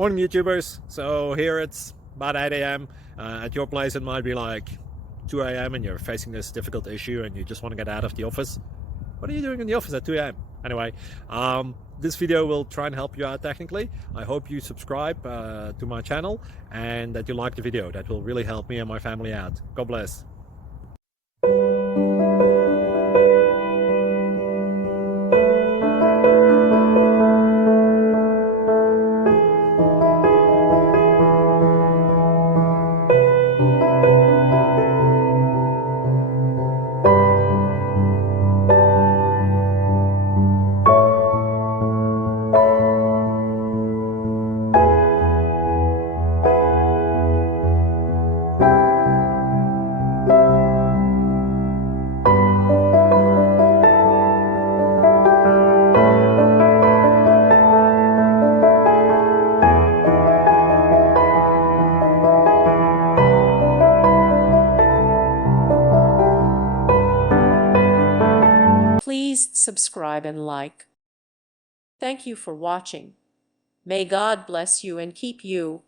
Morning YouTubers. So here it's about 8 a.m. At your place it might be like 2 a.m. and you're facing this difficult issue and you just want to get out of the office. What are you doing in the office at 2 a.m.? Anyway, this video will try and help you out technically. I hope you subscribe to my channel and that you like the video. That will really help me and my family out. God bless. Please subscribe and like. Thank you for watching. May God bless you and keep you.